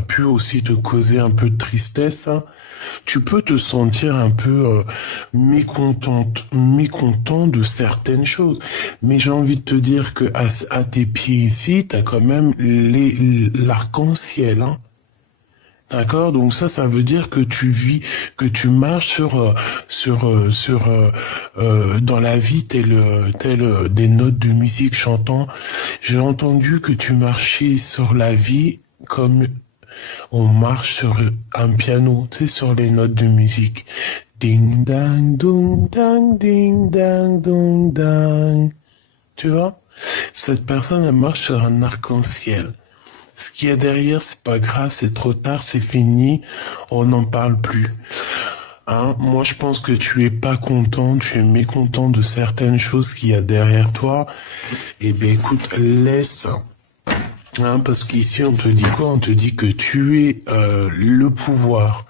pu aussi te causer un peu de tristesse, hein. Tu peux te sentir un peu mécontent de certaines choses. Mais j'ai envie de te dire que à tes pieds ici, t'as quand même l'arc-en-ciel, hein. D'accord? Donc ça veut dire que tu vis, que tu marches dans la vie tel des notes de musique chantant. J'ai entendu que tu marchais sur la vie comme on marche sur un piano, tu sais, sur les notes de musique. Ding dang dong dang ding dang dong dang. Tu vois? Cette personne, elle marche sur un arc-en-ciel. Ce qu'il y a derrière, c'est pas grave, c'est trop tard, c'est fini, on n'en parle plus. Hein? Moi, je pense que tu es pas content, tu es mécontent de certaines choses qu'il y a derrière toi. Eh bien, écoute, laisse. Hein, parce qu'ici, on te dit quoi? On te dit que tu es le pouvoir.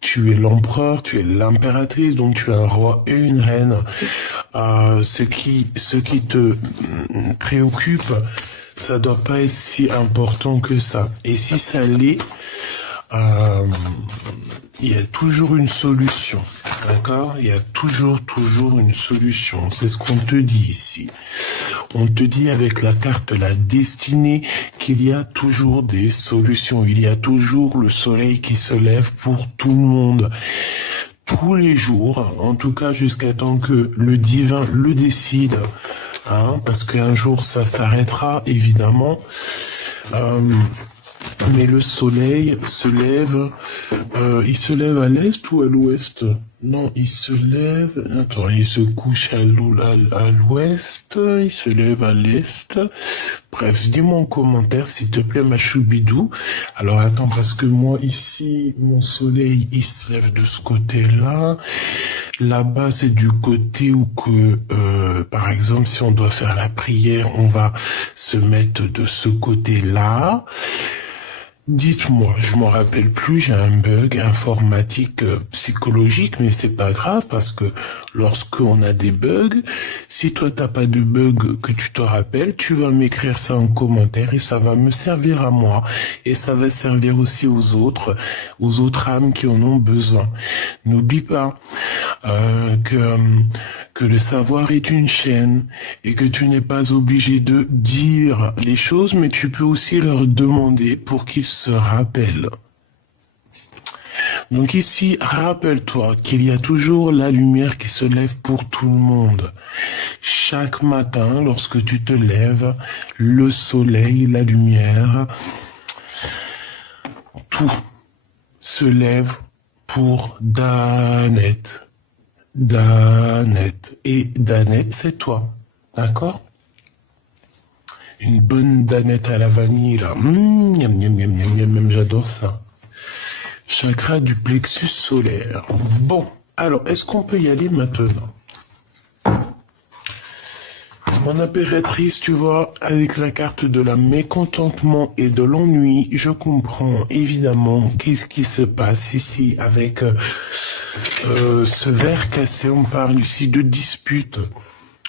Tu es l'empereur, tu es l'impératrice, donc tu es un roi et une reine. Ce qui te préoccupe, ça doit pas être si important que ça. Et si ça l'est, il y a toujours une solution. D'accord? Il y a toujours une solution. C'est ce qu'on te dit ici. On te dit avec la carte la destinée qu'il y a toujours des solutions. Il y a toujours le soleil qui se lève pour tout le monde. Tous les jours, en tout cas jusqu'à temps que le divin le décide. Hein, parce qu'un jour ça s'arrêtera, évidemment. Mais le soleil se lève, il se lève à l'est ou à l'ouest? Non, il se lève, attends, il se couche à l'ouest, il se lève à l'est. Bref, dis-moi en commentaire, s'il te plaît, ma choubidou. Alors attends, parce que moi, ici, mon soleil, il se lève de ce côté-là. Là-bas, c'est du côté où que, par exemple, si on doit faire la prière, on va se mettre de ce côté-là. Dites-moi, je m'en rappelle plus, j'ai un bug informatique psychologique, mais c'est pas grave parce que lorsque on a des bugs, si toi t'as pas de bug que tu te rappelles, tu vas m'écrire ça en commentaire et ça va me servir à moi et ça va servir aussi aux autres âmes qui en ont besoin. N'oublie pas que le savoir est une chaîne et que tu n'es pas obligé de dire les choses, mais tu peux aussi leur demander pour qu'ils se rappellent. Donc ici, rappelle-toi qu'il y a toujours la lumière qui se lève pour tout le monde. Chaque matin, lorsque tu te lèves, le soleil, la lumière, tout se lève pour Danette. Danette. Et Danette, c'est toi. D'accord? Une bonne danette à la vanille, là. Miam, miam, miam, miam, miam, miam, j'adore ça. Chakra du plexus solaire. Bon, alors, est-ce qu'on peut y aller maintenant? Mon impératrice, tu vois, avec la carte de la mécontentement et de l'ennui, je comprends évidemment qu'est-ce qui se passe ici avec ce verre cassé. On parle ici de dispute.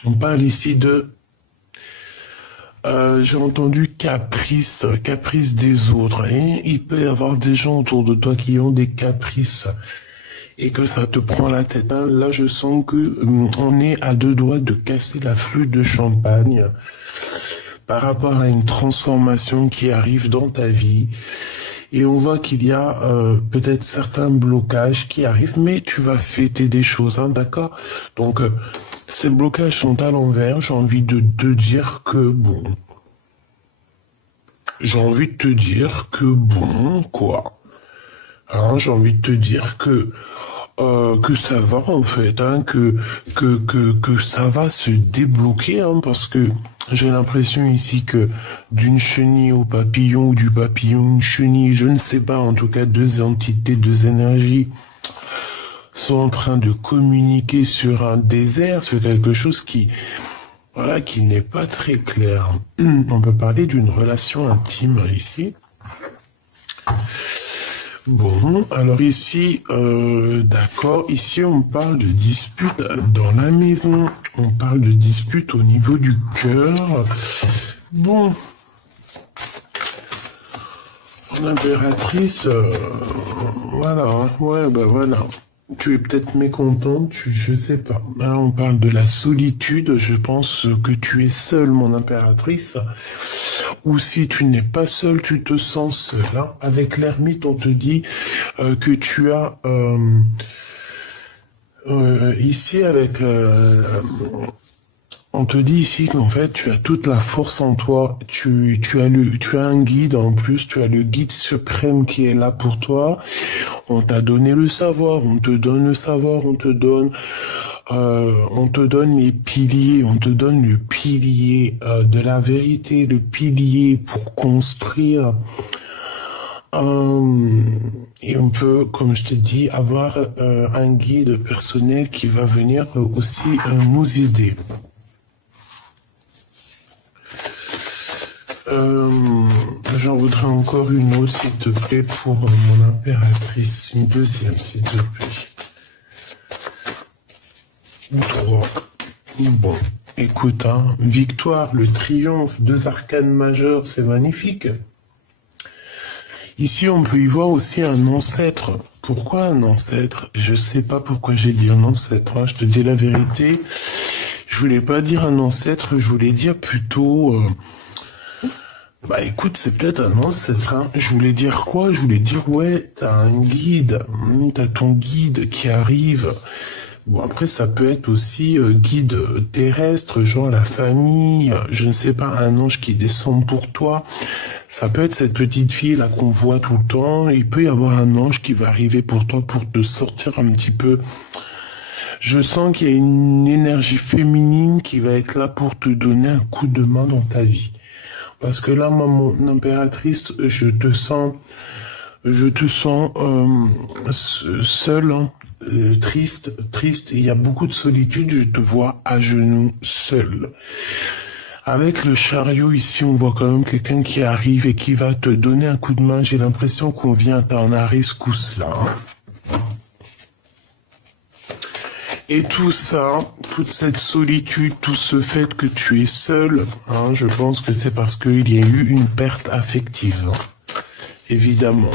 On parle ici de... j'ai entendu caprice des autres. Hein. Il peut y avoir des gens autour de toi qui ont des caprices et que ça te prend la tête. Hein. Là, je sens que on est à deux doigts de casser la flûte de champagne par rapport à une transformation qui arrive dans ta vie. Et on voit qu'il y a peut-être certains blocages qui arrivent, mais tu vas fêter des choses, hein, d'accord? Donc, ces blocages sont à l'envers. J'ai envie de te dire que bon. J'ai envie de te dire que bon, quoi. Hein, j'ai envie de te dire que ça va en fait, hein, que ça va se débloquer, hein, parce que j'ai l'impression ici que d'une chenille au papillon ou du papillon une chenille, je ne sais pas, en tout cas deux entités, deux énergies sont en train de communiquer sur un désert, sur quelque chose qui n'est pas très clair. On peut parler d'une relation intime ici. Bon, alors ici, d'accord, ici on parle de dispute dans la maison, on parle de dispute au niveau du cœur. Bon, L'impératrice, voilà, hein. Ouais, bah voilà. Tu es peut-être mécontente, je sais pas. Là, on parle de la solitude, je pense que tu es seule, mon impératrice. Ou si tu n'es pas seule, tu te sens seule, hein. Avec l'ermite, on te dit que tu as... ici, avec on te dit ici qu'en fait, tu as toute la force en toi. Tu as un guide en plus. Tu as le guide suprême qui est là pour toi. On t'a donné le savoir. On te donne le savoir. On te donne les piliers. On te donne le pilier de la vérité, le pilier pour construire. Et on peut, comme je t'ai dit, avoir un guide personnel qui va venir aussi nous aider. J'en voudrais encore une autre, s'il te plaît, pour mon impératrice. Une deuxième, s'il te plaît. Ou trois. Bon, écoute, hein, victoire, le triomphe, 2 arcanes majeures, c'est magnifique. Ici, on peut y voir aussi un ancêtre. Pourquoi un ancêtre? Je sais pas pourquoi j'ai dit un ancêtre, hein. Je te dis la vérité. Je voulais pas dire un ancêtre, je voulais dire plutôt... Bah écoute, c'est peut-être un ancêtre, hein. Je voulais dire quoi? Je voulais dire, ouais, t'as un guide, t'as ton guide qui arrive. Bon, après, ça peut être aussi guide terrestre, genre la famille, je ne sais pas, un ange qui descend pour toi. Ça peut être cette petite fille là qu'on voit tout le temps. Il peut y avoir un ange qui va arriver pour toi pour te sortir un petit peu. Je sens qu'il y a une énergie féminine qui va être là pour te donner un coup de main dans ta vie. Parce que là, moi, mon impératrice, je te sens seule, hein, triste. Il y a beaucoup de solitude. Je te vois à genoux, seule. Avec le chariot ici, on voit quand même quelqu'un qui arrive et qui va te donner un coup de main. J'ai l'impression qu'on vient à t'en rescousse là. Hein. Et tout ça, toute cette solitude, tout ce fait que tu es seul, hein, je pense que c'est parce qu'il y a eu une perte affective. Hein. Évidemment.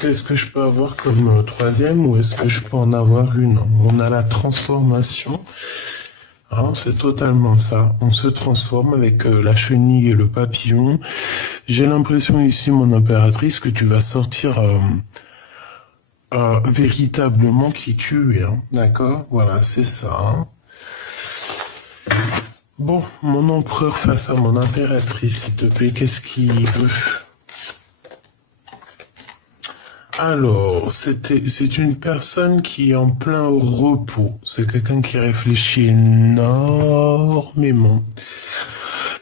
Qu'est-ce que je peux avoir comme troisième ou est-ce que je peux en avoir une? On a la transformation. Hein, c'est totalement ça. On se transforme avec la chenille et le papillon. J'ai l'impression ici, mon impératrice, que tu vas sortir... véritablement qui tu es, hein. D'accord? Voilà, c'est ça. Hein. Bon, mon empereur face à mon impératrice, s'il te plaît, qu'est-ce qu'il veut? Alors, c'est une personne qui est en plein repos. C'est quelqu'un qui réfléchit énormément.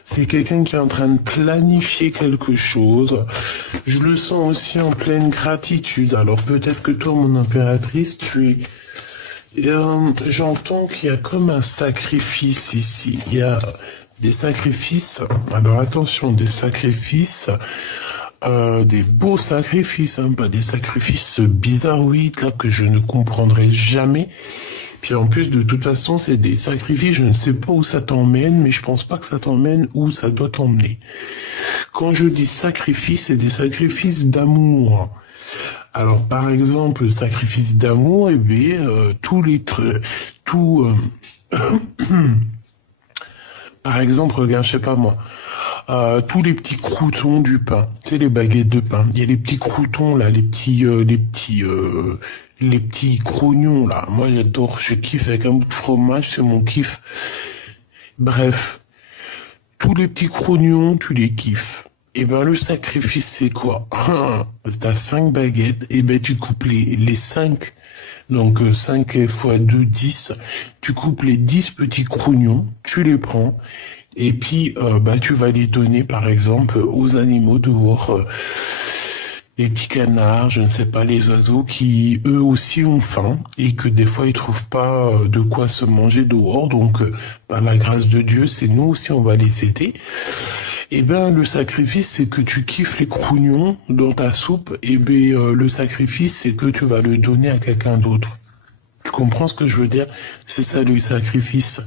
C'est quelqu'un qui est en train de planifier quelque chose. Je le sens aussi en pleine gratitude. Alors peut-être que toi, mon impératrice, tu es... j'entends qu'il y a comme un sacrifice ici. Il y a des sacrifices. Alors attention, des sacrifices... des beaux sacrifices, hein, pas des sacrifices bizarroïdes là que je ne comprendrai jamais. Puis en plus, de toute façon, c'est des sacrifices, je ne sais pas où ça t'emmène, mais je pense pas que ça t'emmène où ça doit t'emmener. Quand je dis sacrifice, c'est des sacrifices d'amour. Alors, par exemple, le sacrifice d'amour, eh bien, par exemple, regarde, je sais pas moi, tous les petits croûtons du pain, tu sais, les baguettes de pain. Il y a les petits croûtons là, les petits crognons là. Moi, j'adore, je kiffe avec un bout de fromage, c'est mon kiff. Bref, tous les petits crognons, tu les kiffes. Et ben le sacrifice, c'est quoi? T'as 5 baguettes, et ben tu coupes les 5. Donc 5 fois 2, 10. Tu coupes les 10 petits crognons, tu les prends. Et puis, tu vas les donner, par exemple, aux animaux dehors. Les petits canards, je ne sais pas, les oiseaux qui, eux aussi, ont faim et que des fois, ils trouvent pas de quoi se manger dehors. Donc, par la grâce de Dieu, c'est nous aussi, on va les aider. Et ben, le sacrifice, c'est que tu kiffes les crognons dans ta soupe. Et ben, le sacrifice, c'est que tu vas le donner à quelqu'un d'autre. Tu comprends ce que je veux dire? C'est ça le sacrifice.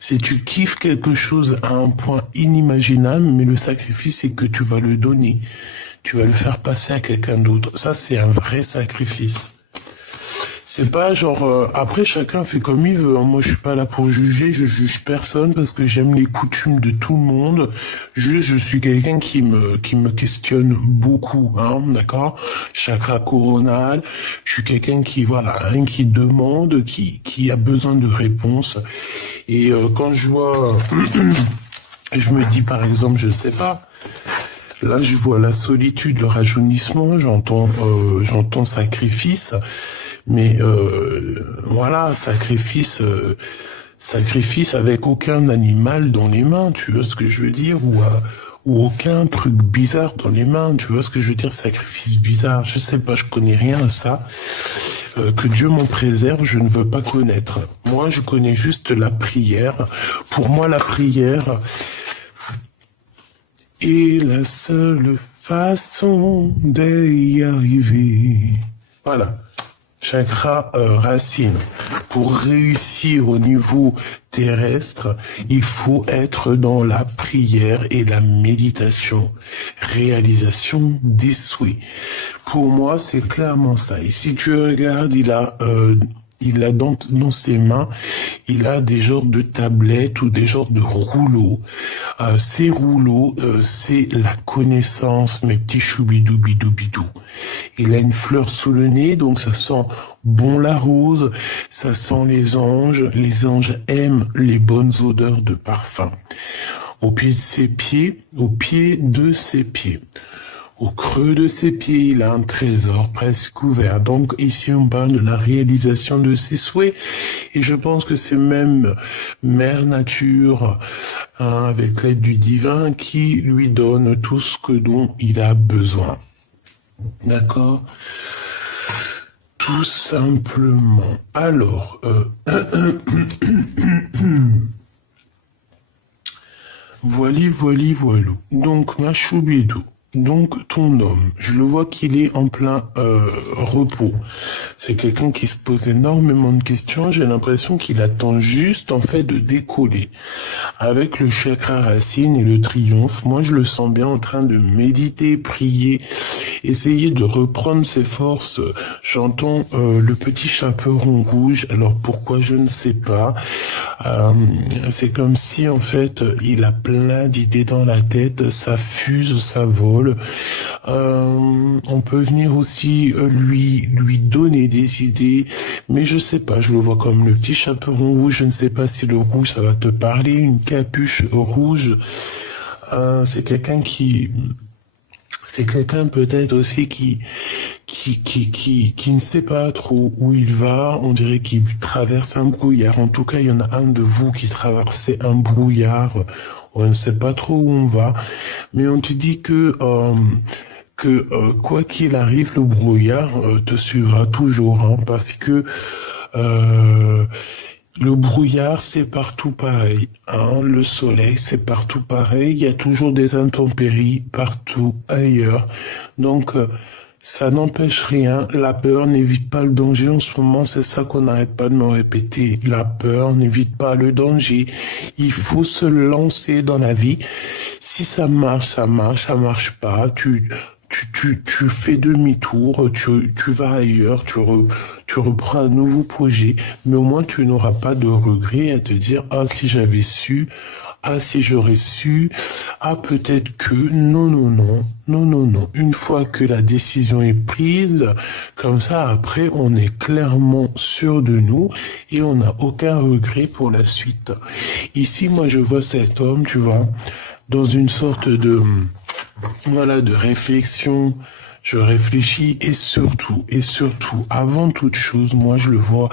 C'est tu kiffes quelque chose à un point inimaginable, mais le sacrifice, c'est que tu vas le donner. Tu vas le faire passer à quelqu'un d'autre. Ça, c'est un vrai sacrifice. C'est pas genre après chacun fait comme il veut, hein. Moi je suis pas là pour juger, je juge personne parce que j'aime les coutumes de tout le monde. Juste je suis quelqu'un qui me questionne beaucoup, hein, d'accord? Chakra coronal, je suis quelqu'un qui voilà, hein, qui demande, qui a besoin de réponses. Et quand je vois je me dis par exemple, je sais pas, là je vois la solitude, le rajeunissement, j'entends sacrifice. Mais voilà, sacrifice avec aucun animal dans les mains, tu vois ce que je veux dire, ou aucun truc bizarre dans les mains, tu vois ce que je veux dire, sacrifice bizarre, je sais pas, je connais rien à ça. Que Dieu m'en préserve, je ne veux pas connaître. Moi, je connais juste la prière. Pour moi, la prière est la seule façon d'y arriver. Voilà. Chakra racine. Pour réussir au niveau terrestre, il faut être dans la prière et la méditation. Réalisation des souhaits. Pour moi, c'est clairement ça. Et si tu regardes, il a dans ses mains, il a des genres de tablettes ou des genres de rouleaux. Ces rouleaux, c'est la connaissance, mes petits choubidou bidou bidou. Il a une fleur sous le nez, donc ça sent bon la rose, ça sent les anges. Les anges aiment les bonnes odeurs de parfum. Au pied de ses pieds. Au creux de ses pieds, il a un trésor presque ouvert. Donc ici, on parle de la réalisation de ses souhaits. Et je pense que c'est même Mère Nature, hein, avec l'aide du divin, qui lui donne tout ce dont il a besoin. D'accord ? Tout simplement. Alors, voilou. Donc, ma choubidou. Donc, ton homme, je le vois qu'il est en plein repos. C'est quelqu'un qui se pose énormément de questions. J'ai l'impression qu'il attend juste, en fait, de décoller. Avec le chakra racine et le triomphe, moi, je le sens bien en train de méditer, prier, essayer de reprendre ses forces. J'entends le petit chaperon rouge. Alors, pourquoi, je ne sais pas. C'est comme si, en fait, il a plein d'idées dans la tête. Ça fuse, ça vole. On peut venir aussi lui donner des idées, mais je sais pas, je le vois comme le petit chaperon rouge. Je ne sais pas si le rouge ça va te parler, une capuche rouge. C'est quelqu'un peut-être aussi qui ne sait pas trop où il va. On dirait qu'il traverse un brouillard. En tout cas, il y en a un de vous qui traversez un brouillard. On ne sait pas trop où on va, mais on te dit que quoi qu'il arrive, le brouillard te suivra toujours, hein, parce que le brouillard, c'est partout pareil, hein. Le soleil, c'est partout pareil. Il y a toujours des intempéries partout ailleurs. Donc, ça n'empêche rien. La peur n'évite pas le danger. En ce moment, c'est ça qu'on n'arrête pas de me répéter. La peur n'évite pas le danger. Il faut se lancer dans la vie. Si ça marche, ça marche. Ça marche pas, tu fais demi-tour, tu vas ailleurs, tu reprends un nouveau projet, mais au moins tu n'auras pas de regrets à te dire, ah, si j'avais su, ah, si j'aurais su, ah, peut-être que, non. Une fois que la décision est prise, comme ça, après, on est clairement sûr de nous et on n'a aucun regret pour la suite. Ici, moi, je vois cet homme, tu vois, dans une sorte de réflexion. Je réfléchis et surtout, avant toute chose, moi je le vois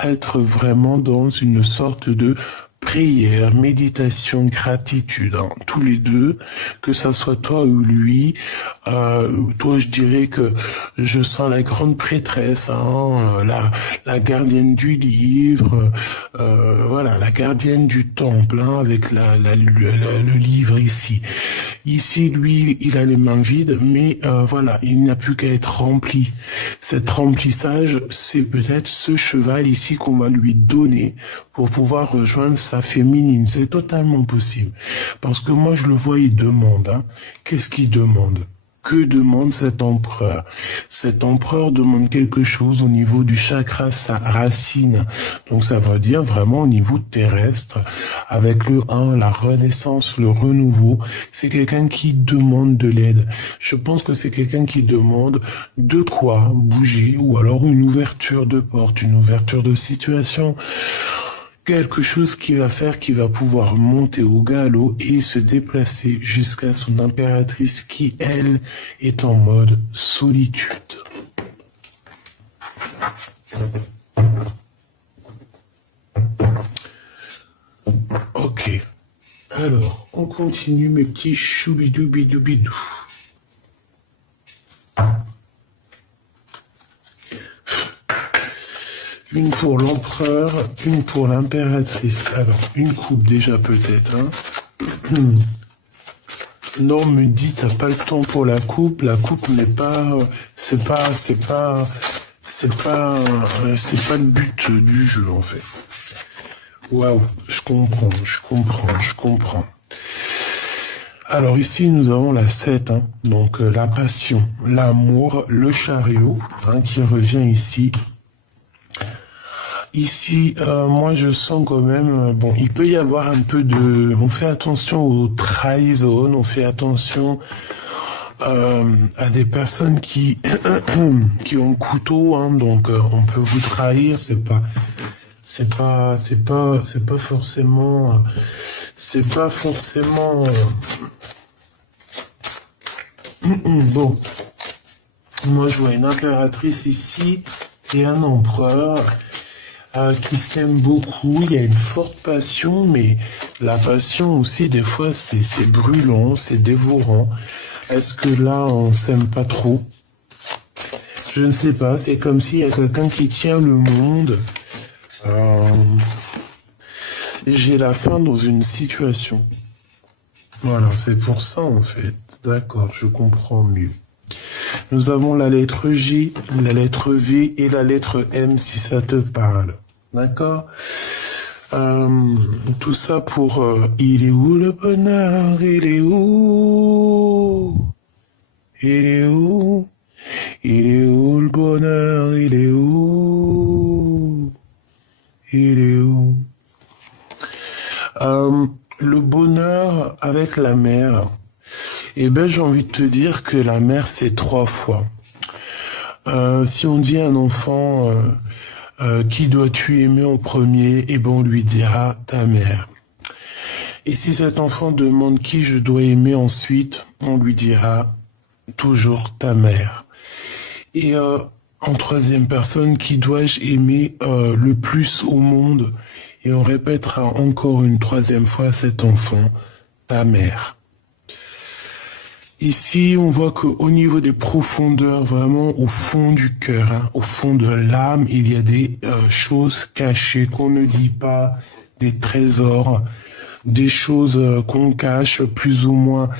être vraiment dans une sorte de prière, méditation, gratitude, hein, tous les deux, que ça soit toi ou lui. Toi, je dirais que je sens la grande prêtresse, hein, la gardienne du livre, voilà, la gardienne du temple, hein, avec le livre ici. Ici, lui, il a les mains vides, mais voilà, il n'a plus qu'à être rempli. Cet remplissage, c'est peut-être ce cheval ici qu'on va lui donner pour pouvoir rejoindre sa féminine. C'est totalement possible. Parce que moi, je le vois, il demande. Hein. Qu'est-ce qu'il demande? Que demande cet empereur? Cet empereur demande quelque chose au niveau du chakra, sa racine. Donc ça veut dire vraiment au niveau terrestre, avec le 1, la renaissance, le renouveau. C'est quelqu'un qui demande de l'aide. Je pense que c'est quelqu'un qui demande de quoi bouger, ou alors une ouverture de porte, une ouverture de situation. Quelque chose qui va faire qu'il va pouvoir monter au galop et se déplacer jusqu'à son impératrice qui, elle, est en mode solitude. Ok. Alors, on continue mes petits choubidoubidou. Une pour l'empereur, une pour l'impératrice. Alors, une coupe déjà peut-être. Hein. Non, me dit, t'as pas le temps pour la coupe. La coupe n'est pas, c'est pas le but du jeu en fait. Waouh, je comprends. Alors ici, nous avons la 7, hein, donc la passion, l'amour, le chariot, hein, qui revient ici. Ici, moi je sens quand même, bon, il peut y avoir un peu de... On fait attention aux trahisons, on fait attention à des personnes qui qui ont le couteau, hein, donc on peut vous trahir, c'est pas forcément... Bon, moi je vois une impératrice ici et un empereur qui s'aiment beaucoup. Il y a une forte passion, mais la passion aussi, des fois, c'est brûlant, c'est dévorant. Est-ce que là, on s'aime pas trop? Je ne sais pas, c'est comme s'il y a quelqu'un qui tient le monde. J'ai la fin dans une situation. Voilà, c'est pour ça, en fait. D'accord, je comprends mieux. Nous avons la lettre G, la lettre V et la lettre M, si ça te parle. D'accord. Tout ça pour il est où le bonheur? Il est où? Il est où? Il est où le bonheur? Il est où? Il est où? Le bonheur avec la mère. Eh ben, j'ai envie de te dire que la mère, c'est 3 fois. Si on dit à un enfant qui dois-tu aimer en premier, eh ben on lui dira ta mère. Et si cet enfant demande qui je dois aimer ensuite, on lui dira toujours ta mère. Et en troisième personne, qui dois-je aimer le plus au monde? Et on répétera encore une troisième fois à cet enfant, ta mère. Ici, on voit qu'au niveau des profondeurs, vraiment au fond du cœur, hein, au fond de l'âme, il y a des choses cachées qu'on ne dit pas, des trésors, des choses qu'on cache plus ou moins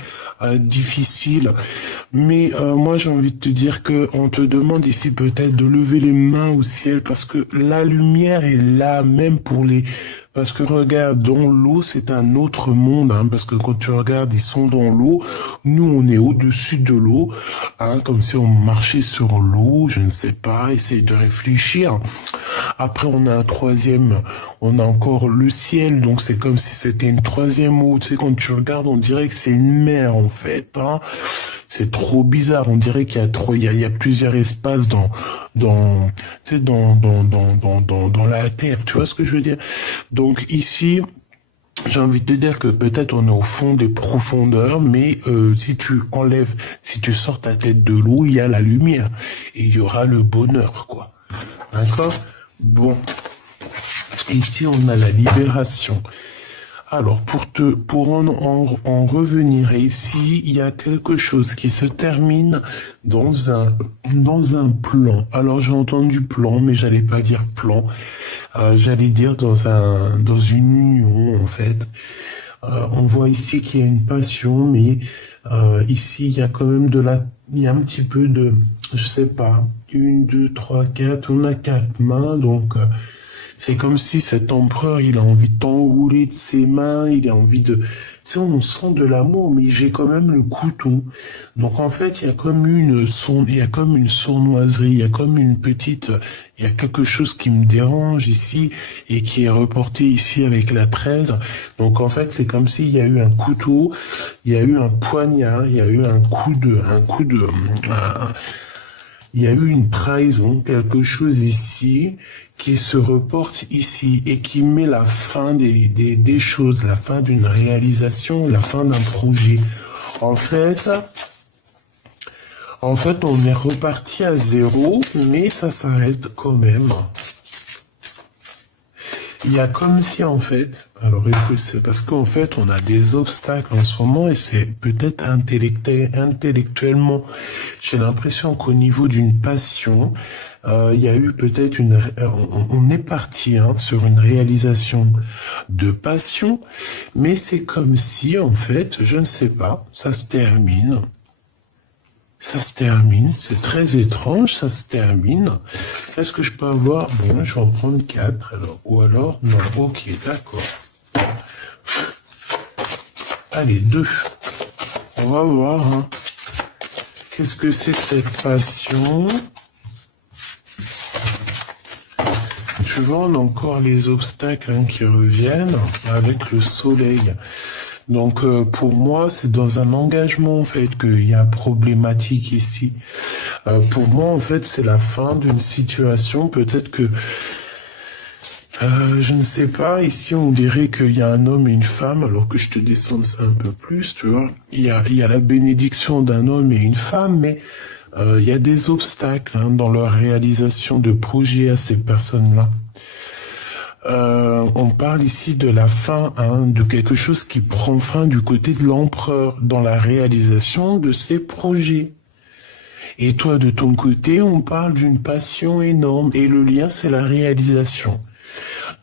difficiles. Mais moi, j'ai envie de te dire que on te demande ici peut-être de lever les mains au ciel parce que la lumière est là, même pour les... Parce que regarde, dans l'eau, c'est un autre monde, hein, parce que quand tu regardes, ils sont dans l'eau. Nous, on est au-dessus de l'eau, hein, comme si on marchait sur l'eau, je ne sais pas, essaye de réfléchir. Après, on a un troisième, on a encore le ciel, donc c'est comme si c'était une troisième eau. Tu sais, quand tu regardes, on dirait que c'est une mer, en fait, hein. C'est trop bizarre. On dirait qu'il y a trop, il y a plusieurs espaces dans la terre. Tu vois ce que je veux dire? Donc ici, j'ai envie de te dire que peut-être on est au fond des profondeurs, mais si tu sors ta tête de l'eau, il y a la lumière et il y aura le bonheur, quoi. D'accord? Bon. Ici, on a la libération. Alors, pour en revenir ici, il y a quelque chose qui se termine dans un plan. Alors, j'ai entendu plan, mais j'allais pas dire plan. J'allais dire dans une union, en fait. On voit ici qu'il y a une passion, mais Ici, il y a quand même il y a un petit peu de, je sais pas, une, deux, trois, quatre, on a quatre mains, donc c'est comme si cet empereur, il a envie de t'enrouler de ses mains, il a envie de... Tu sais, on sent de l'amour, mais j'ai quand même le couteau. Donc en fait, il y a comme une sournoiserie, il y a comme une petite... Il y a quelque chose qui me dérange ici et qui est reporté ici avec la 13. Donc en fait, c'est comme s'il y a eu un couteau, il y a eu un poignard, il y a eu il y a eu une trahison, quelque chose ici qui se reporte ici et qui met la fin des choses, la fin d'une réalisation, la fin d'un projet. En fait, on est reparti à zéro, mais ça s'arrête quand même. Il y a comme si en fait, alors écoute, c'est parce qu'en fait on a des obstacles en ce moment et c'est peut-être intellectuellement, j'ai l'impression qu'au niveau d'une passion, il y a eu peut-être on est parti sur une réalisation de passion, mais c'est comme si en fait, je ne sais pas, ça se termine. Ça se termine, c'est très étrange, ça se termine. Est-ce que je peux avoir... Bon, je vais en prendre 4, alors. Ou alors... Non, ok, d'accord. Allez, 2. On va voir, hein. Qu'est-ce que c'est que cette passion? Tu vois, on a encore les obstacles qui reviennent avec le soleil. Donc pour moi, c'est dans un engagement en fait qu'il y a problématique ici. Pour moi, en fait, c'est la fin d'une situation. Peut-être que je ne sais pas. Ici, on dirait qu'il y a un homme et une femme, alors que je te descende ça un peu plus, tu vois. Il y a la bénédiction d'un homme et une femme, mais il y a des obstacles dans leur réalisation de projets à ces personnes-là. On parle ici de la fin, de quelque chose qui prend fin du côté de l'empereur dans la réalisation de ses projets. Et toi, de ton côté, on parle d'une passion énorme et le lien, c'est la réalisation.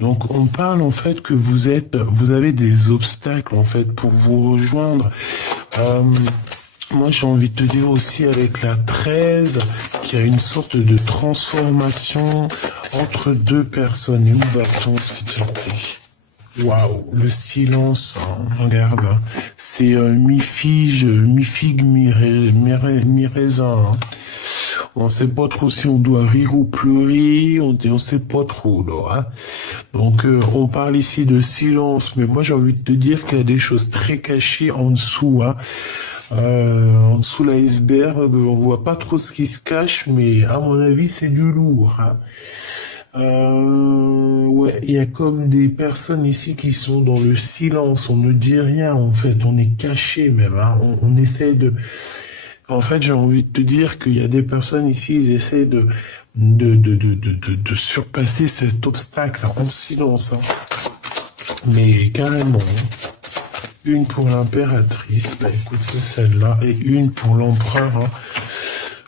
Donc, on parle en fait que vous avez des obstacles en fait pour vous rejoindre. Moi, j'ai envie de te dire aussi avec la 13, qu'il y a une sorte de transformation entre deux personnes. Et où va-t-on, s'il te plaît? Waouh, le silence, regarde, c'est mi-figue, mi-raisin. On sait pas trop si on doit rire ou pleurer, on sait pas trop, là. Donc, on parle ici de silence, mais moi, j'ai envie de te dire qu'il y a des choses très cachées en dessous, en dessous l'iceberg, on voit pas trop ce qui se cache, mais à mon avis, c'est du lourd. Ouais, il y a comme des personnes ici qui sont dans le silence, on ne dit rien en fait, on est caché même, on essaie de... En fait, j'ai envie de te dire qu'il y a des personnes ici, ils essaient de surpasser cet obstacle en silence, mais carrément. Une pour l'impératrice, bah écoute, c'est celle-là, et une pour l'empereur,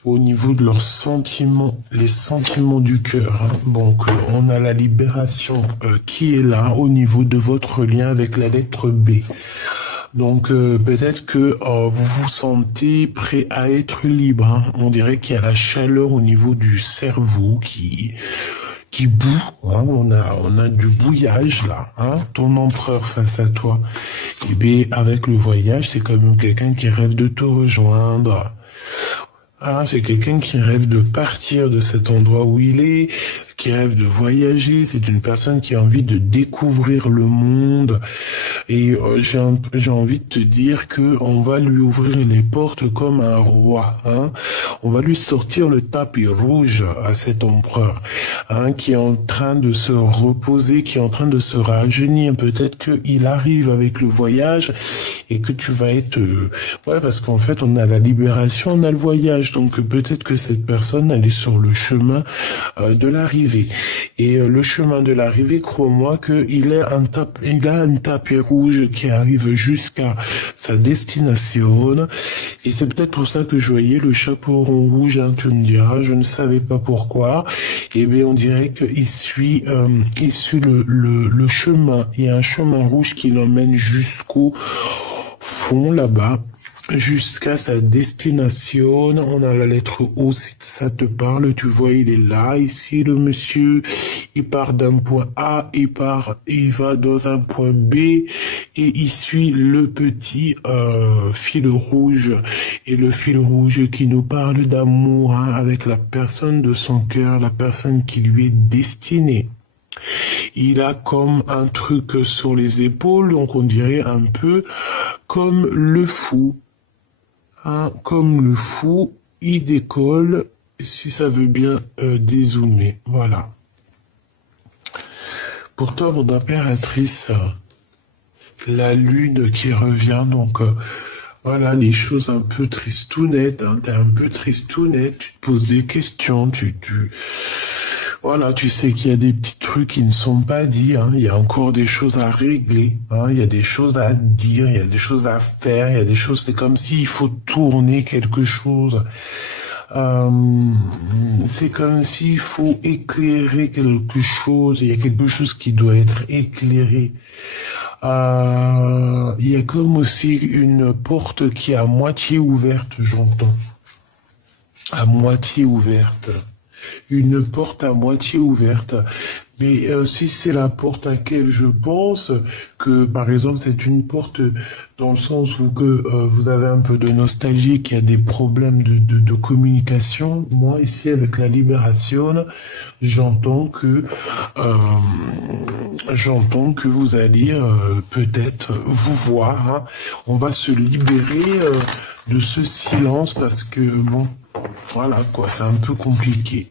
au niveau de leurs sentiments, les sentiments du cœur. Donc, on a la libération qui est là, au niveau de votre lien avec la lettre B. Donc, peut-être que vous vous sentez prêt à être libre. On dirait qu'il y a la chaleur au niveau du cerveau qui bout, on a du bouillage là, ton empereur face à toi. Et bien avec le voyage, c'est quand même quelqu'un qui rêve de te rejoindre. C'est quelqu'un qui rêve de partir de cet endroit où il est, qui rêve de voyager. C'est une personne qui a envie de découvrir le monde. Et j'ai envie de te dire que on va lui ouvrir les portes comme un roi. On va lui sortir le tapis rouge à cet empereur, qui est en train de se reposer, qui est en train de se rajeunir. Peut-être qu'il arrive avec le voyage et que tu vas être... parce qu'en fait, on a la libération, on a le voyage. Donc peut-être que cette personne, elle est sur le chemin de l'arrivée. Et le chemin de l'arrivée, crois-moi qu'il a un tapis rouge qui arrive jusqu'à sa destination. Et c'est peut-être pour ça que je voyais le chapeau rond rouge, tu me diras, je ne savais pas pourquoi. Et bien on dirait qu'il suit le chemin. Il y a un chemin rouge qui l'emmène jusqu'au fond là-bas. jusqu'à sa destination. On a la lettre O, si ça te parle, tu vois, il est là, ici, le monsieur, il part d'un point A, il va dans un point B, et il suit le petit fil rouge, et le fil rouge qui nous parle d'amour, hein, avec la personne de son cœur, la personne qui lui est destinée. Il a comme un truc sur les épaules, donc on dirait un peu comme le fou. Hein, comme le fou, il décolle, si ça veut bien dézoomer. Voilà. Pour toi, mon impératrice, la lune qui revient, donc voilà, les choses un peu tristounettes, hein, t'es un peu tristounette, tu te poses des questions, voilà, tu sais qu'il y a des petits trucs qui ne sont pas dits, hein. Il y a encore des choses à régler, hein. Il y a des choses à dire, il y a des choses à faire, il y a des choses, c'est comme s'il faut tourner quelque chose. C'est comme s'il faut éclairer quelque chose, il y a quelque chose qui doit être éclairé. Il y a comme aussi une porte qui est à moitié ouverte, j'entends. À moitié ouverte. Une porte à moitié ouverte. Mais si c'est la porte à laquelle je pense, que par exemple c'est une porte dans le sens où que vous avez un peu de nostalgie, qu'il y a des problèmes de communication, moi ici avec la libération, j'entends que vous allez peut-être vous voir. Hein. On va se libérer de ce silence parce que bon, voilà quoi, c'est un peu compliqué.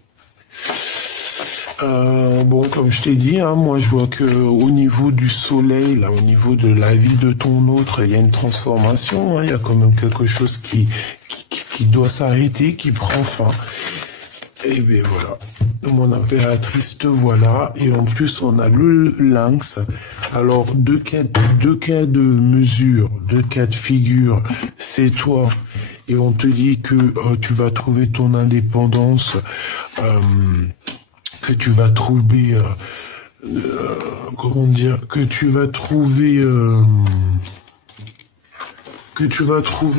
Bon, comme je t'ai dit, hein, moi je vois que au niveau du soleil, là, au niveau de la vie de ton autre, il y a une transformation. Hein, il y a quand même quelque chose qui doit s'arrêter, qui prend fin. Et bien voilà, mon impératrice te voilà. Et en plus, on a le lynx. Alors, deux cas de mesure, deux cas de figure, c'est toi. Et on te dit que tu vas trouver ton indépendance. Que tu vas trouver, comment dire, que tu vas trouver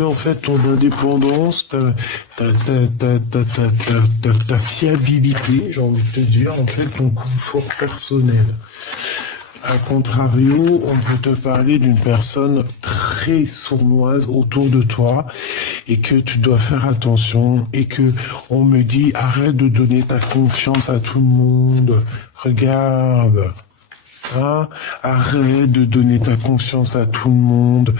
en fait ton indépendance, ta fiabilité, j'ai envie de te dire, en fait ton confort personnel. A contrario, on peut te parler d'une personne très sournoise autour de toi et que tu dois faire attention et que on me dit arrête de donner ta confiance à tout le monde. Regarde, hein, arrête de donner ta confiance à tout le monde.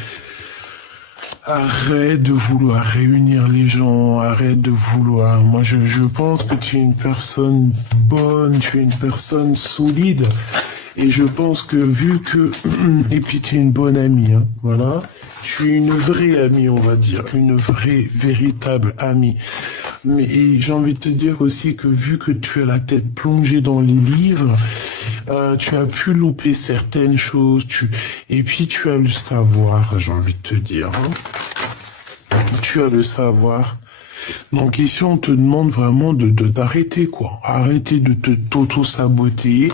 Arrête de vouloir réunir les gens, arrête de vouloir. Moi, je pense que tu es une personne bonne, tu es une personne solide. Et je pense que vu que... Et puis tu es une bonne amie, hein, voilà. Je suis une vraie amie, on va dire. Une vraie, véritable amie. Mais j'ai envie de te dire aussi que vu que tu as la tête plongée dans les livres, tu as pu louper certaines choses. Et puis tu as le savoir, j'ai envie de te dire. Hein. Tu as le savoir. Donc ici, on te demande vraiment d'arrêter, quoi. Arrêter de t'auto-saboter.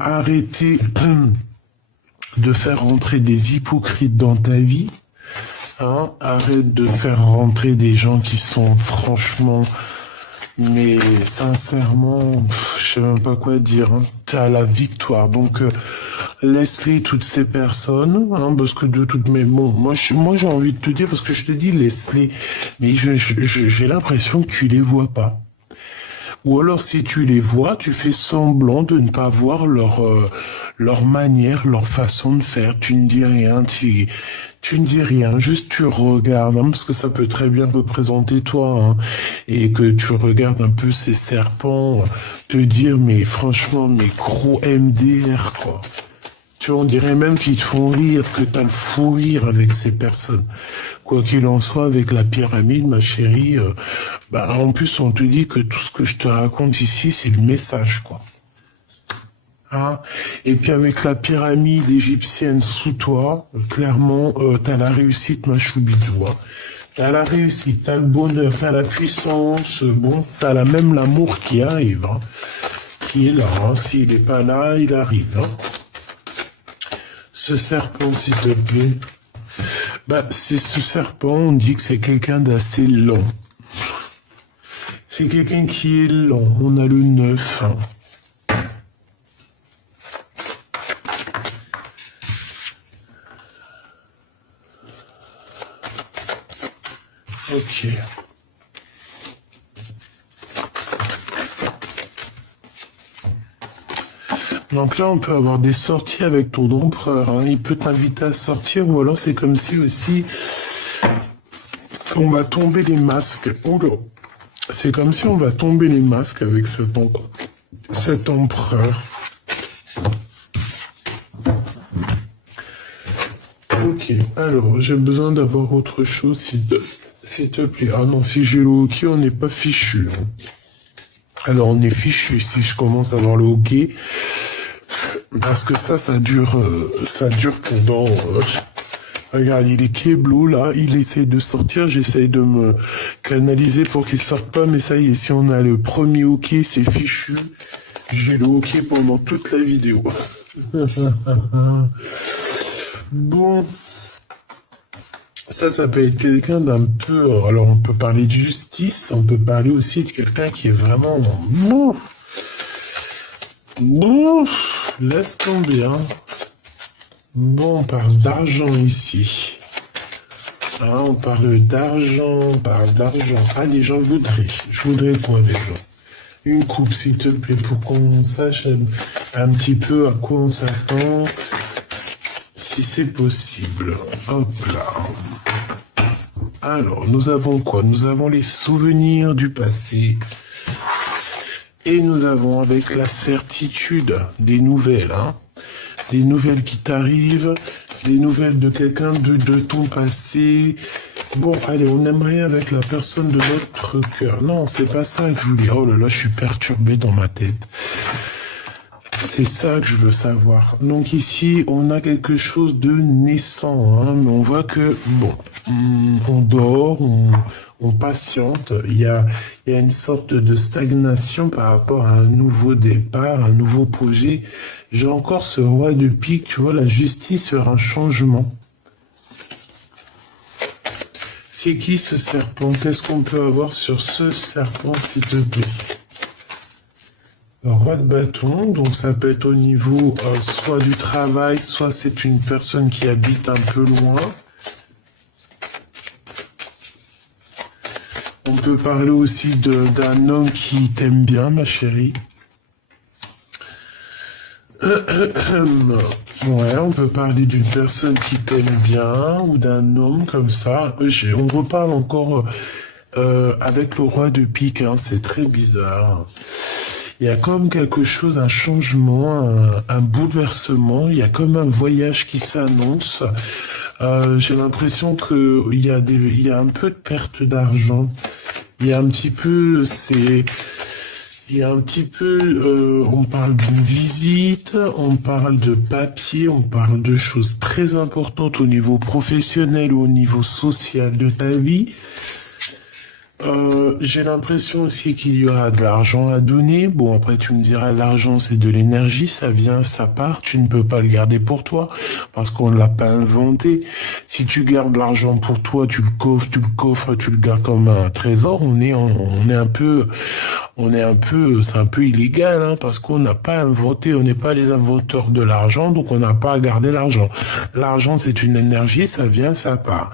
Arrêter de faire rentrer des hypocrites dans ta vie. Hein, arrête de faire rentrer des gens qui sont franchement, mais sincèrement, je sais même pas quoi dire. Hein. T'es à la victoire, donc laisse-les toutes ces personnes, hein, parce que de toutes mes bon, moi j'ai envie de te dire parce que je te dis laisse-les, mais j'ai l'impression que tu les vois pas. Ou alors, si tu les vois, tu fais semblant de ne pas voir leur manière, leur façon de faire. Tu ne dis rien, tu ne dis rien, juste tu regardes, hein, parce que ça peut très bien représenter toi, hein, et que tu regardes un peu ces serpents, te dire, mais franchement, mes gros MDR, quoi. Tu vois, on dirait même qu'ils te font rire, que t'as le fou rire avec ces personnes. Quoi qu'il en soit, avec la pyramide, ma chérie, en plus, on te dit que tout ce que je te raconte ici, c'est le message, quoi. Hein? Et puis avec la pyramide égyptienne sous toi, clairement, t'as la réussite, ma choubidou. Hein. T'as la réussite, t'as le bonheur, t'as la puissance, bon, t'as même l'amour qui arrive, hein, qui est là. Hein. S'il n'est pas là, il arrive. Hein. Ce serpent, s'il te plaît. Bah, c'est ce serpent, on dit que c'est quelqu'un d'assez lent. C'est quelqu'un qui est lent. On a le 9. Hein. Ok. Donc là, on peut avoir des sorties avec ton empereur. Hein. Il peut t'inviter à sortir, ou alors c'est comme si aussi on va tomber les masques. Oh là. C'est comme si on va tomber les masques avec cet empereur. Ok, alors j'ai besoin d'avoir autre chose, s'il te plaît. Ah non, si j'ai le hockey, on n'est pas fichu. Hein. Alors on est fichu si je commence à avoir le hockey. Parce que ça dure pendant... regarde, il est kéblo, là, il essaye de sortir, j'essaye de me canaliser pour qu'il sorte pas, mais ça y est, si on a le premier hockey, c'est fichu. J'ai le hockey pendant toute la vidéo. Bon, ça peut être quelqu'un d'un peu... Alors, on peut parler de justice, on peut parler aussi de quelqu'un qui est vraiment... Bon, laisse tomber, hein. Bon, on parle d'argent ici. Hein, on parle d'argent, Allez, j'en voudrais. Je voudrais quoi, déjà? Une coupe, s'il te plaît, pour qu'on sache un petit peu à quoi on s'attend. Si c'est possible. Hop là. Alors, nous avons quoi? Nous avons les souvenirs du passé. Et nous avons avec la certitude des nouvelles, hein. Des nouvelles qui t'arrivent, des nouvelles de quelqu'un de ton passé. Bon, allez, on aimerait avec la personne de notre cœur. Non, c'est pas ça que je voulais. Oh là là, je suis perturbé dans ma tête. C'est ça que je veux savoir. Donc ici, on a quelque chose de naissant, hein, mais on voit que, bon, on dort, on patiente. Il y a une sorte de stagnation par rapport à un nouveau départ, un nouveau projet. J'ai encore ce roi de pique, tu vois, la justice sur un changement. C'est qui ce serpent? Qu'est-ce qu'on peut avoir sur ce serpent, s'il te plaît? Le roi de bâton, donc ça peut être au niveau soit du travail, soit c'est une personne qui habite un peu loin. On peut parler aussi d'un homme qui t'aime bien, ma chérie. Ouais, on peut parler d'une personne qui t'aime bien, ou d'un homme comme ça. On reparle encore avec le roi de pique, hein, c'est très bizarre. Il y a comme quelque chose, un changement, un bouleversement, il y a comme un voyage qui s'annonce. J'ai l'impression qu'il y a un peu de perte d'argent. Il y a un petit peu, on parle d'une visite, on parle de papier, on parle de choses très importantes au niveau professionnel ou au niveau social de ta vie. J'ai l'impression aussi qu'il y aura de l'argent à donner. Bon, après, tu me diras, l'argent, c'est de l'énergie, ça vient, ça part. Tu ne peux pas le garder pour toi parce qu'on ne l'a pas inventé. Si tu gardes l'argent pour toi, tu le coffres, tu le gardes comme un trésor. C'est un peu illégal, hein, parce qu'on n'a pas inventé, on n'est pas les inventeurs de l'argent, donc on n'a pas à garder l'argent. L'argent, c'est une énergie, ça vient, ça part.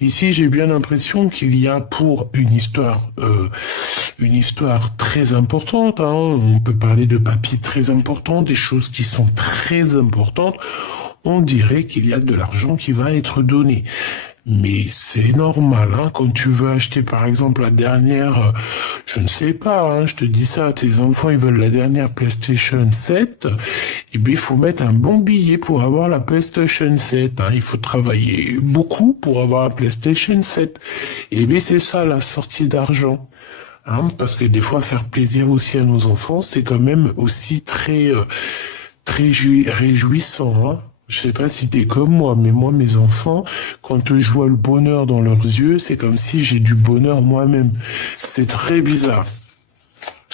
Ici, j'ai bien l'impression qu'il y a pour une histoire très importante, hein. On peut parler de papiers très importants, des choses qui sont très importantes. On dirait qu'il y a de l'argent qui va être donné. Mais c'est normal, hein, quand tu veux acheter par exemple la dernière, je ne sais pas, hein, je te dis ça, tes enfants ils veulent la dernière PlayStation 7, et bien il faut mettre un bon billet pour avoir la PlayStation 7, hein, il faut travailler beaucoup pour avoir la PlayStation 7, et bien c'est ça la sortie d'argent, hein, parce que des fois faire plaisir aussi à nos enfants, c'est quand même aussi très réjouissant, hein. Je sais pas si t'es comme moi, mais moi, mes enfants, quand je vois le bonheur dans leurs yeux, c'est comme si j'ai du bonheur moi-même. C'est très bizarre.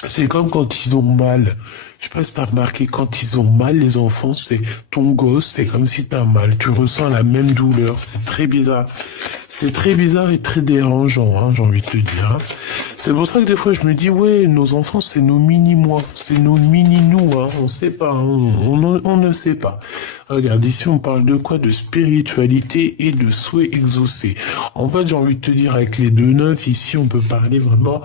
C'est comme quand ils ont mal. Je sais pas si t'as remarqué, quand ils ont mal, les enfants, c'est ton gosse, c'est comme si t'as mal. Tu ressens la même douleur. C'est très bizarre. C'est très bizarre et très dérangeant, hein, j'ai envie de te dire. Hein. C'est pour ça que des fois, je me dis, ouais, nos enfants, c'est nos mini-moi. C'est nos mini-nous, hein. On sait pas, hein. On ne sait pas. Regarde, ici, on parle de quoi? De spiritualité et de souhait exaucé. En fait, j'ai envie de te dire, avec les deux neufs, ici, on peut parler vraiment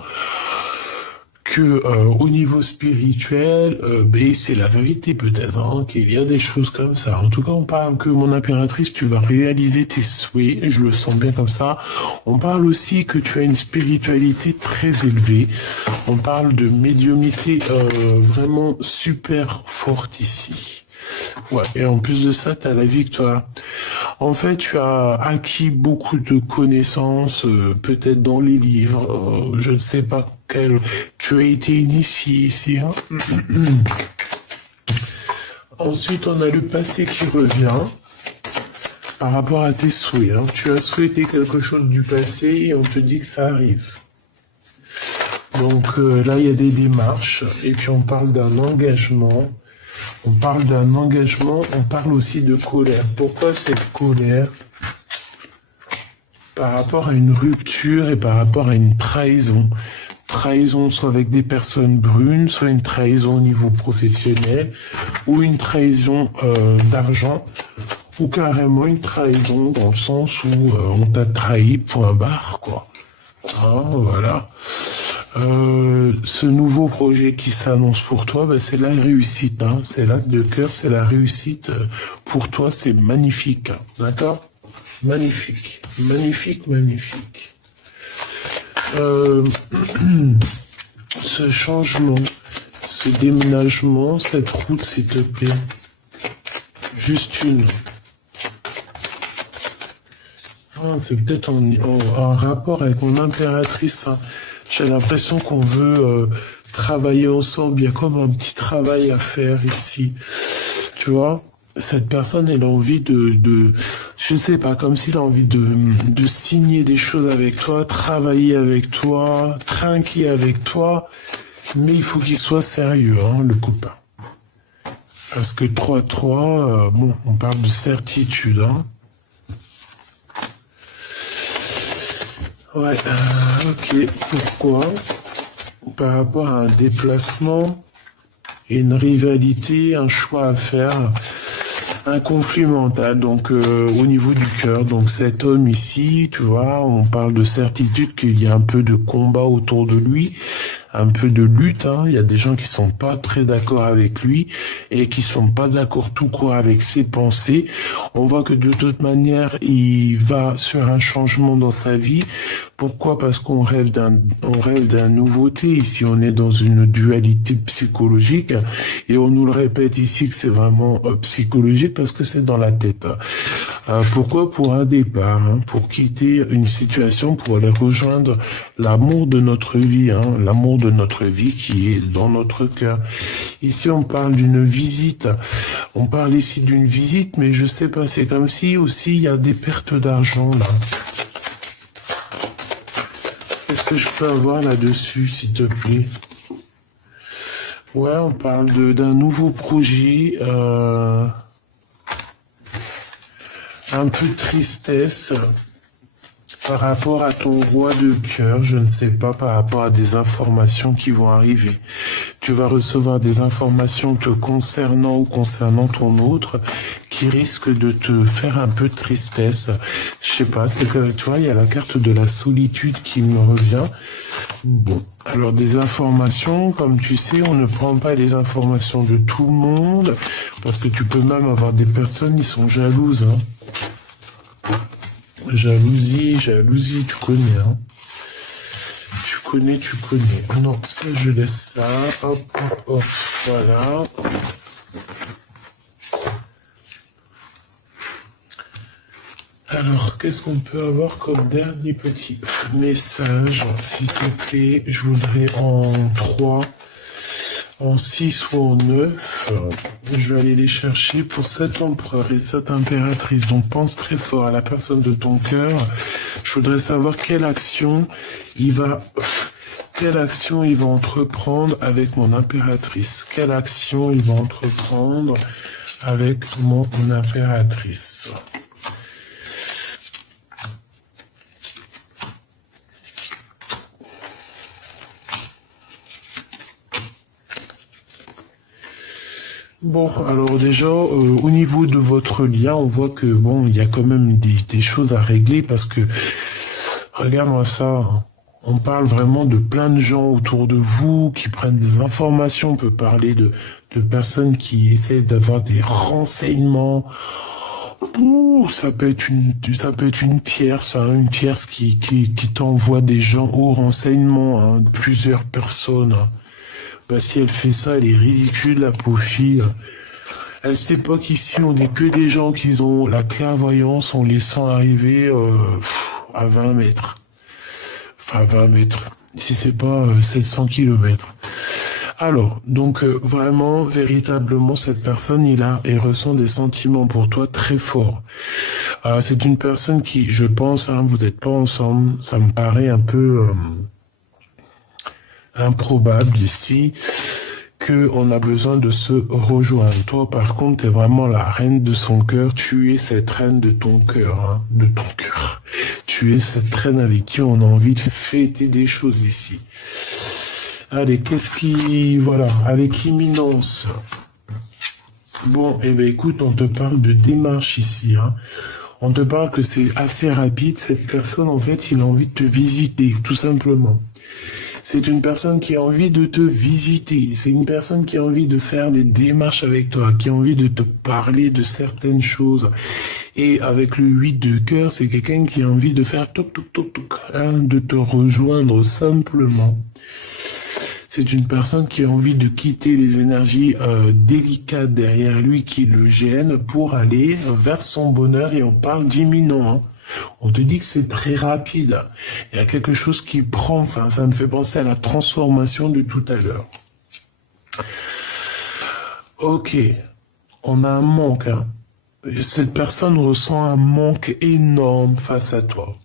que au niveau spirituel, ben, c'est la vérité peut-être, hein, qu'il y a des choses comme ça. En tout cas, on parle que mon impératrice, tu vas réaliser tes souhaits, je le sens bien comme ça. On parle aussi que tu as une spiritualité très élevée. On parle de médiumnité vraiment super forte ici. Ouais, et en plus de ça, tu as la victoire. En fait, tu as acquis beaucoup de connaissances, peut-être dans les livres, je ne sais pas quel. Tu as été initié ici, hein. Ensuite, on a le passé qui revient par rapport à tes souhaits. Hein. Tu as souhaité quelque chose du passé et on te dit que ça arrive. Donc là, il y a des démarches et puis on parle d'un engagement. On parle d'un engagement, on parle aussi de colère. Pourquoi cette colère? Par rapport à une rupture et par rapport à une trahison. Trahison soit avec des personnes brunes, soit une trahison au niveau professionnel, ou une trahison d'argent, ou carrément une trahison dans le sens où on t'a trahi, point barre, quoi. Hein, voilà. Ce nouveau projet qui s'annonce pour toi, ben, c'est la réussite, hein. C'est l'as de cœur, c'est la réussite pour toi, c'est magnifique, hein. D'accord? Magnifique, magnifique, magnifique. Ce changement, ce déménagement, cette route, s'il te plaît. Juste une. Ah, c'est peut-être en rapport avec mon impératrice, hein. J'ai l'impression qu'on veut travailler ensemble. Il y a comme un petit travail à faire ici. Tu vois, cette personne, elle a envie je sais pas, comme s'il a envie de signer des choses avec toi, travailler avec toi, trinquer avec toi. Mais il faut qu'il soit sérieux, hein, le copain. Parce que 3-3, bon, on parle de certitude, hein. Ouais, ok. Pourquoi? Par rapport à un déplacement, une rivalité, un choix à faire, un conflit mental, donc au niveau du cœur. Donc cet homme ici, tu vois, on parle de certitude qu'il y a un peu de combat autour de lui, un peu de lutte, hein. Il y a des gens qui sont pas très d'accord avec lui et qui sont pas d'accord tout court avec ses pensées. On voit que de toute manière, il va sur un changement dans sa vie. Pourquoi? Parce qu'on rêve d'un nouveauté. Ici, on est dans une dualité psychologique et on nous le répète ici que c'est vraiment psychologique parce que c'est dans la tête. Pourquoi? Pour un départ, hein, pour quitter une situation, pour aller rejoindre l'amour de notre vie, hein, l'amour de notre vie qui est dans notre cœur. Ici, on parle d'une visite. On parle ici d'une visite, mais je sais pas, c'est comme si aussi il y a des pertes d'argent là. Qu'est-ce que je peux avoir là-dessus, s'il te plaît? Ouais, on parle d'un nouveau projet, un peu de tristesse par rapport à ton roi de cœur, je ne sais pas, par rapport à des informations qui vont arriver. Tu vas recevoir des informations te concernant ou concernant ton autre qui risquent de te faire un peu de tristesse. Je sais pas, c'est que, tu vois, il y a la carte de la solitude qui me revient. Bon, alors des informations, comme tu sais, on ne prend pas les informations de tout le monde, parce que tu peux même avoir des personnes qui sont jalouses, hein. Jalousie, tu connais, hein. Tu connais. Non, ça, je laisse là. Hop, hop, hop. Voilà. Alors, qu'est-ce qu'on peut avoir comme dernier petit message, s'il te plaît? Je voudrais en 3, en 6 ou en 9. Je vais aller les chercher pour cet empereur et cette impératrice. Donc, pense très fort à la personne de ton cœur. Je voudrais savoir quelle action il va Quelle action il va entreprendre avec mon impératrice? Quelle action il va entreprendre avec mon impératrice? Bon, alors déjà, au niveau de votre lien, on voit que, bon, il y a quand même des choses à régler parce que, regarde-moi ça, hein. On parle vraiment de plein de gens autour de vous qui prennent des informations. On peut parler de personnes qui essaient d'avoir des renseignements. Ouh, ça peut être une tierce, hein, une tierce qui t'envoie des gens au renseignement, hein, plusieurs personnes. Hein. Bah, si elle fait ça, elle est ridicule, la pauvre fille. Elle sait pas qu'ici, on n'est que des gens qui ont la clairvoyance en laissant arriver à 20 mètres. Enfin, 20 mètres. Si c'est pas 700 kilomètres. Alors, donc vraiment, véritablement, cette personne, elle ressent des sentiments pour toi très forts. C'est une personne qui, je pense, hein, vous n'êtes pas ensemble, ça me paraît un peu improbable ici qu'on a besoin de se rejoindre. Toi, par contre, t'es vraiment la reine de son cœur. Tu es cette reine de ton cœur, hein, de ton cœur. Tu es cette reine avec qui on a envie de fêter des choses ici. Allez, voilà, avec imminence. Bon, eh ben écoute, on te parle de démarche ici, hein. On te parle que c'est assez rapide. Cette personne, en fait, il a envie de te visiter, tout simplement. C'est une personne qui a envie de te visiter. C'est une personne qui a envie de faire des démarches avec toi, qui a envie de te parler de certaines choses. Et avec le 8 de cœur, c'est quelqu'un qui a envie de faire toc toc toc toc, hein, de te rejoindre simplement. C'est une personne qui a envie de quitter les énergies délicates derrière lui qui le gênent pour aller vers son bonheur. Et on parle d'imminent, hein. On te dit que c'est très rapide. Il y a quelque chose qui prend, enfin, ça me fait penser à la transformation de tout à l'heure. Ok, on a un manque, hein. Cette personne ressent un manque énorme face à toi.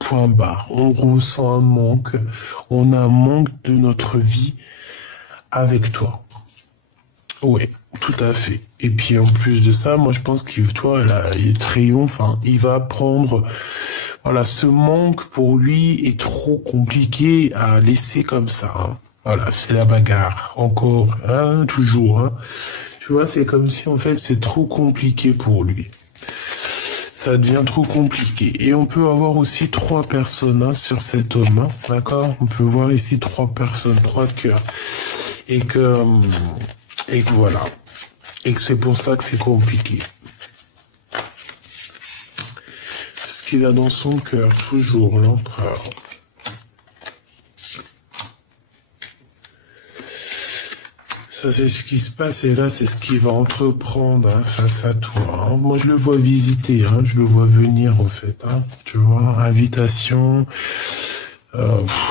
Point barre. On ressent un manque. On a un manque de notre vie avec toi. Oui, tout à fait. Et puis en plus de ça, moi je pense qu'il, toi, il triomphe, hein. Il va prendre, voilà, ce manque pour lui est trop compliqué à laisser comme ça, hein. Voilà, c'est la bagarre, encore, hein, toujours, hein. Tu vois, c'est comme si en fait c'est trop compliqué pour lui. Ça devient trop compliqué. Et on peut avoir aussi 3 personnes, hein, sur cet homme, hein, d'accord? On peut voir ici 3 personnes, 3 cœurs. Et que voilà. Et que c'est pour ça que c'est compliqué. Ce qu'il a dans son cœur, toujours l'empereur. Ça, c'est ce qui se passe, et là, c'est ce qu'il va entreprendre, hein, face à toi, hein. Moi, je le vois visiter, hein, je le vois venir, en fait, hein. Tu vois, invitation,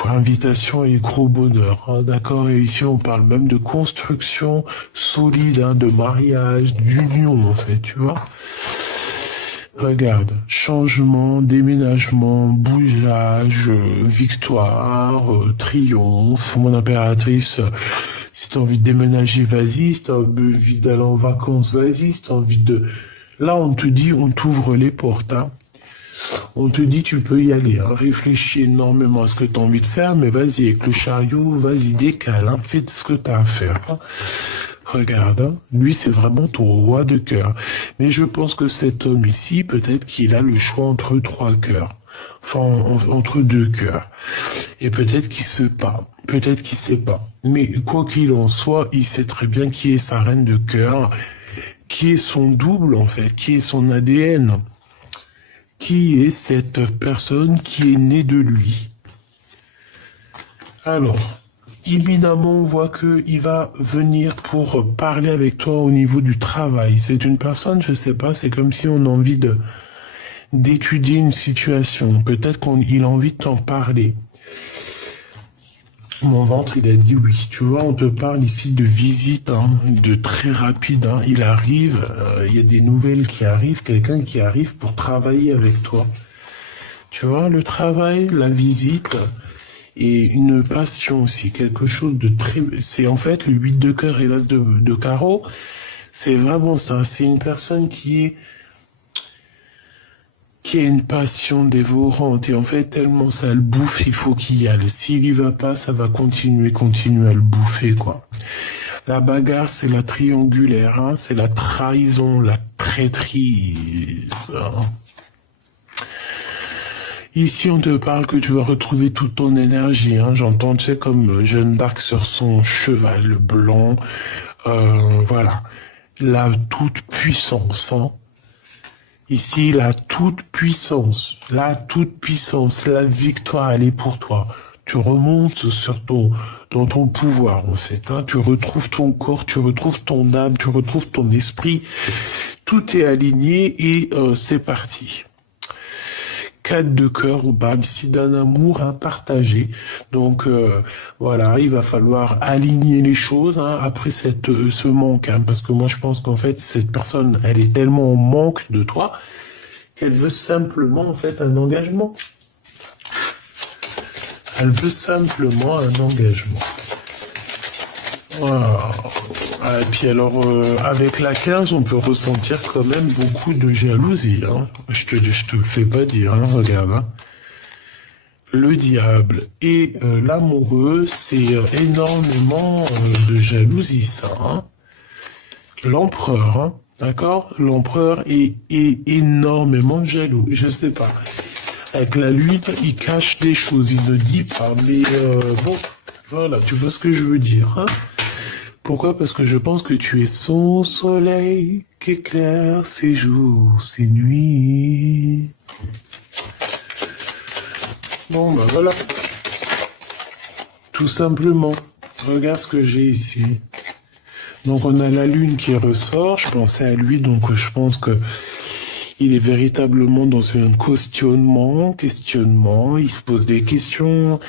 invitation et gros bonheur, hein, d'accord. Et ici, on parle même de construction solide, hein, de mariage, d'union, en fait, tu vois. Regarde, changement, déménagement, bougeage, victoire, triomphe, mon impératrice. Si t'as envie de déménager, vas-y. Si t'as envie d'aller en vacances, vas-y. Si t'as envie de... Là, on te dit, on t'ouvre les portes, hein. On te dit, tu peux y aller, hein. Réfléchis énormément à ce que t'as envie de faire, mais vas-y, avec le chariot, vas-y, décale, hein. Fais ce que t'as à faire, hein. Regarde, hein. Lui, c'est vraiment ton roi de cœur. Mais je pense que cet homme ici, peut-être qu'il a le choix entre 3 cœurs. Enfin, entre 2 cœurs. Et peut-être qu'il sait pas. Peut-être qu'il sait pas. Mais quoi qu'il en soit, il sait très bien qui est sa reine de cœur, qui est son double, en fait, qui est son ADN, qui est cette personne qui est née de lui. Alors, évidemment, on voit qu'il va venir pour parler avec toi au niveau du travail. C'est une personne, je sais pas, c'est comme si on a envie d'étudier une situation. Peut-être qu'il a envie de t'en parler. Mon ventre, il a dit oui. Tu vois, on te parle ici de visite, hein, de très rapide, hein. Il arrive, il y a des nouvelles qui arrivent, quelqu'un qui arrive pour travailler avec toi. Tu vois, le travail, la visite, et une passion aussi, quelque chose de très... C'est en fait le 8 de cœur et l'as de carreau, c'est vraiment ça. C'est une personne qui a une passion dévorante et en fait tellement ça le bouffe, il faut qu'il y aille. S'il y va pas, ça va continuer à le bouffer quoi. La bagarre, c'est la triangulaire, hein, c'est la trahison, la traîtrise. Hein. Ici, on te parle que tu vas retrouver toute ton énergie. Hein. J'entends, tu sais, comme Jeanne d'Arc sur son cheval blanc. Voilà. La toute-puissance. Hein. Ici, la toute-puissance. La toute-puissance. La victoire, elle est pour toi. Tu remontes dans ton pouvoir, en fait. Hein. Tu retrouves ton corps, tu retrouves ton âme, tu retrouves ton esprit. Tout est aligné et c'est parti. 4 de cœur, on parle ici d'un amour à partager. Donc voilà, il va falloir aligner les choses hein, après ce manque. Hein, parce que moi je pense qu'en fait cette personne, elle est tellement en manque de toi qu'elle veut simplement en fait un engagement. Elle veut simplement un engagement. Voilà. Et puis alors, avec la 15, on peut ressentir quand même beaucoup de jalousie. Hein. Je te le fais pas dire, hein, regarde. Hein. Le diable et l'amoureux, c'est énormément de jalousie, ça. Hein. L'empereur, hein, d'accord? L'empereur est énormément jaloux. Je sais pas. Avec la lune, il cache des choses, il ne dit pas. Mais bon, voilà, tu vois ce que je veux dire, hein? Pourquoi? Parce que je pense que tu es son soleil qui éclaire ses jours, ses nuits. Bon, bah voilà. Tout simplement. Regarde ce que j'ai ici. Donc on a la lune qui ressort, je pensais à lui, donc je pense que il est véritablement dans un questionnement, il se pose des questions.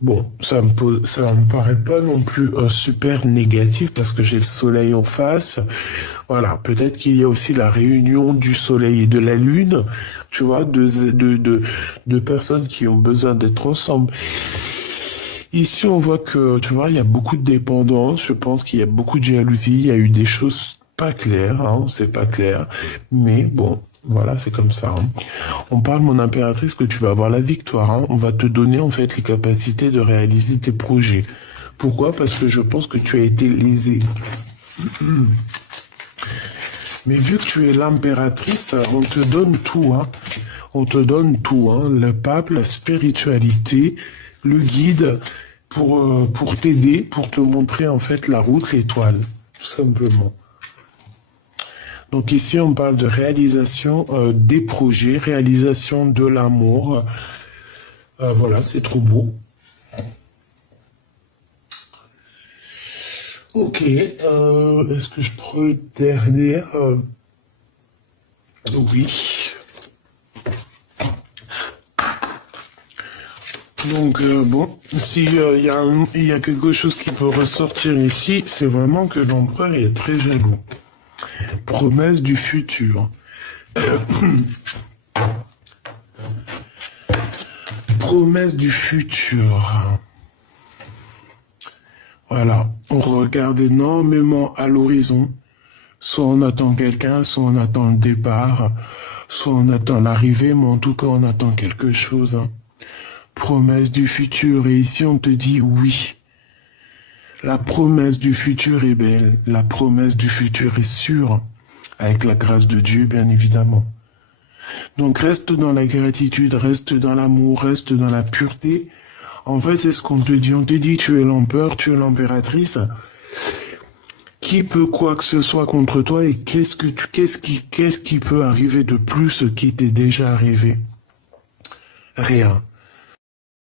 Bon, ça me paraît pas non plus super négatif parce que j'ai le soleil en face. Voilà, peut-être qu'il y a aussi la réunion du soleil et de la lune, tu vois, de personnes qui ont besoin d'être ensemble. Ici, on voit que, tu vois, il y a beaucoup de dépendance. Je pense qu'il y a beaucoup de jalousie. Il y a eu des choses pas claires, hein, c'est pas clair. Mais bon, voilà, c'est comme ça. Hein. On parle, mon impératrice, que tu vas avoir la victoire. Hein. On va te donner, en fait, les capacités de réaliser tes projets. Pourquoi? Parce que je pense que tu as été lésé. Mais vu que tu es l'impératrice, on te donne tout. Hein. On te donne tout. Hein. Le pape, la spiritualité, le guide pour t'aider, pour te montrer en fait la route, l'étoile, tout simplement. Donc ici, on parle de réalisation des projets, réalisation de l'amour. Voilà, c'est trop beau. Ok, est-ce que je prends une dernière Oui. Donc bon, si il y a quelque chose qui peut ressortir ici, c'est vraiment que l'empereur est très jaloux. Promesse du futur. Promesse du futur. Voilà, on regarde énormément à l'horizon. Soit on attend quelqu'un, soit on attend le départ, soit on attend l'arrivée, mais en tout cas on attend quelque chose. Hein. Promesse du futur, et ici on te dit oui. La promesse du futur est belle, la promesse du futur est sûre, avec la grâce de Dieu bien évidemment. Donc reste dans la gratitude, reste dans l'amour, reste dans la pureté. En fait c'est ce qu'on te dit tu es l'empereur, tu es l'impératrice. Qui peut quoi que ce soit contre toi et qu'est-ce qui peut arriver de plus qui t'est déjà arrivé? Rien.